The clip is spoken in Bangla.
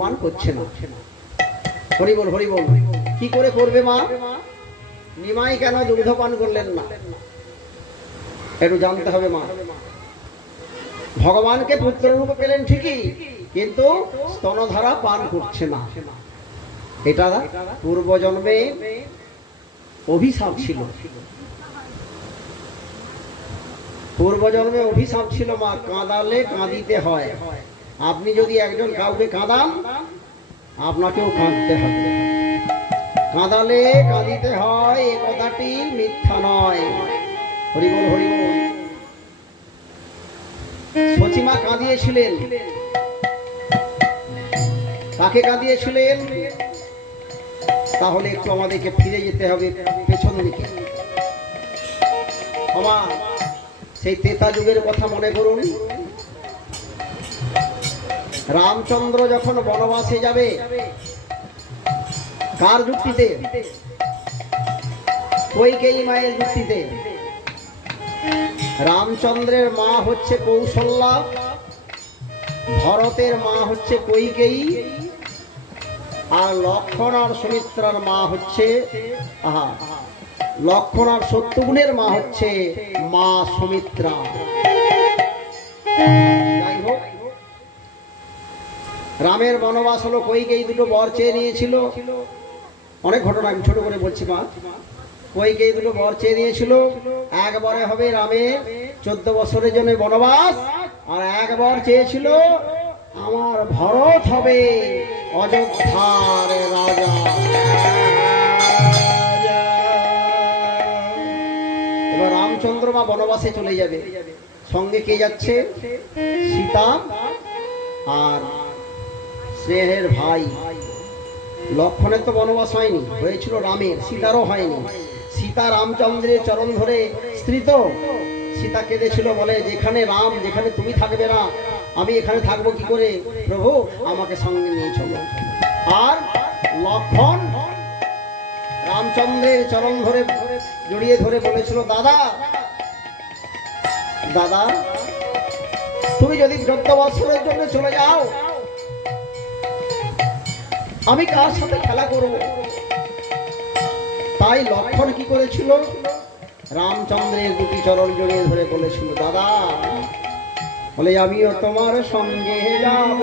পান করছে না। হরি বল হরি বল। কি করে করবে মা? নিমাই কেন দুগ্ধ পান করলেন না, একটু জানতে হবে মা। ভগবানকে পুত্র রূপে পেলেন ঠিকই, কিন্তু স্তনধারা পান করছে না। এটা পূর্বজন্মে অভিশাপ ছিল, পূর্বজন্মে অভিশাপ ছিল মা। কাঁদালে কাঁদিতে হয়। আপনি যদি একজন কাউকে কাঁদান, আপনাকেও কাঁদতে হবে। কাঁদালে কাঁদিতে হয়, এ কথাটি মিথ্যা নয়। হরি বল হরি বল। সচিমা কাঁদিয়েছিলেন, কাকে কাঁদিয়েছিলেন? তাহলে একটু আমাদেরকে ফিরে যেতে হবে পেছন দিকে। আমার সেই ত্রেতা যুগের কথা মনে করুন। রামচন্দ্র যখন বনবাসে যাবে, কার যুক্তিতে? কইকেয়ী মায়ের যুক্তিতে। রামচন্দ্রের মা হচ্ছে কৌশল্যা, ভরতের মা হচ্ছে কইকেয়ী, আর লক্ষ্মণ আর সুমিত্রার মা হচ্ছে লক্ষ্মণ আর শত্রুঘ্নের মা হচ্ছে মা সুমিত্রা। যাই হোক, রামের বনবাস হলো, কইকেয়ী দুটো বর চেয়ে নিয়েছিল। অনেক ঘটনা আমি ছোট করে বলছি মা। কইকেয়ী দুটো বর চেয়ে নিয়েছিল। একবারে হবে রামের 14 বছরের জন্য বনবাস, আর একবার চেয়েছিল আমার ভরত হবে অযোধ্যার রাজা। এবার রামচন্দ্র মা বনবাসে চলে যাবে। সঙ্গে কে যাচ্ছে? সীতা আর স্নেহের ভাই লক্ষ্মণের তো বনবাস হয়নি, হয়েছিল রামের, সীতারও হয়নি। সীতা রামচন্দ্রের চরণ ধরে স্ত্রী তো, সীতা কেঁদেছিল, বলে যেখানে রাম, যেখানে তুমি থাকবে না, আমি এখানে থাকবো কি করে? প্রভু আমাকে সঙ্গে নিয়ে চলো। আর লক্ষ্মণ রামচন্দ্রের চরণ ধরে জড়িয়ে ধরে বলেছিল, দাদা দাদা, তুমি যদি 14 বছরের জন্য চলে যাও, আমি কার সাথে খেলা করব? তাই লক্ষ্মণ কি করেছিল? রামচন্দ্রের দুটি চরণ জড়িয়ে ধরে বলেছিল, দাদা, বলে আমিও তোমার সঙ্গে যাব।